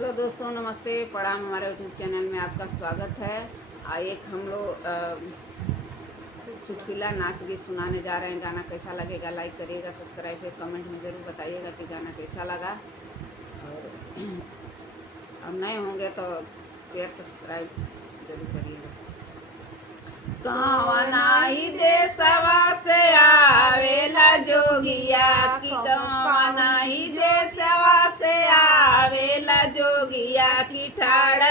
Hello दोस्तों, नमस्ते, प्रणाम। हमारे यूट्यूब चैनल में आपका स्वागत है। एक हम लोग चुटकुला नाच गीत सुनाने जा रहे हैं। गाना कैसा लगेगा लाइक करिएगा, सब्सक्राइब कर कमेंट में ज़रूर बताइएगा कि गाना कैसा लगा। और अब नए होंगे तो शेयर सब्सक्राइब ज़रूर करिएगा। कवनाई देशवा से आवेला जोगिया की, कवनाई देशवा से आवेला जोगिया की, ठाड़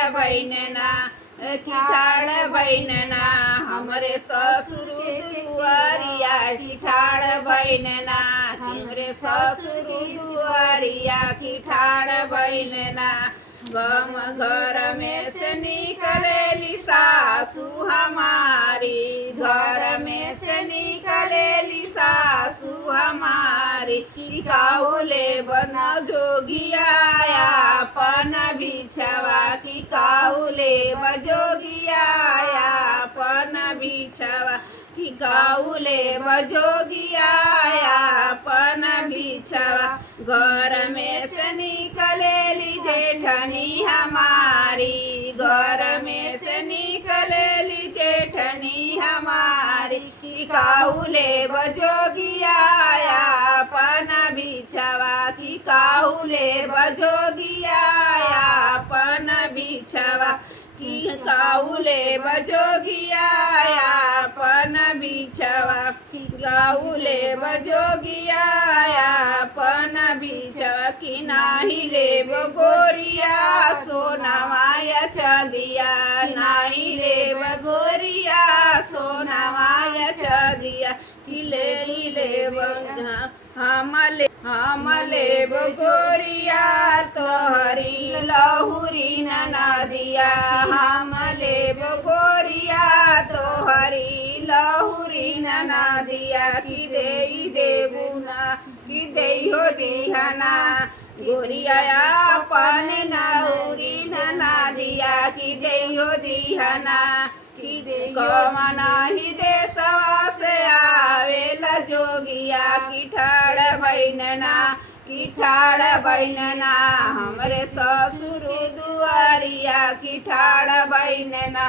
बहनना हमरे ससुर दुआरिया की, ठाड़ बहनना हमरे ससुर दुआरिया की, ठाड़ बहनना। गम घर में से निकलेली सासू हमारी, घर में से निकलेली सासू हमारी, की काहुले बन जोगिया अपन बिछवा, की काहुले बजोगिया अपन बिछवा, की काहुले बजोगिया अपन बिछवा। घर में से निकलेली जेठनी हमारी, घर में से निकलेली जेठनी हमारी, की काहुले बजोगिया अपन बिछवा, की काहुले बजोगिया अपन बिछवा, की काहुले बजोगिया अपन बिछवा, की काहुले बजोगिया अपन बिछवा। की नाही लेब गोरिया सोनामाया चंदिया, नाही लेब गोरिया सोनामाया चंदिया, कि लेब हम लेब गोरिया तोहरी लहुरी नदिया, हम लेब गोरिया तोहरी लहुरी नदिया, कि देई देबू ना कि देहो दिहना गोरिया अपन नहुरी नदिया, कि देहो दिहना। कि कवनाही देशवा से आवेला जोगिया की, ठाड़ बहनना की, ठाड़ बहनना हमरे ससुर दुआरिया की, ठाड़ बहनना।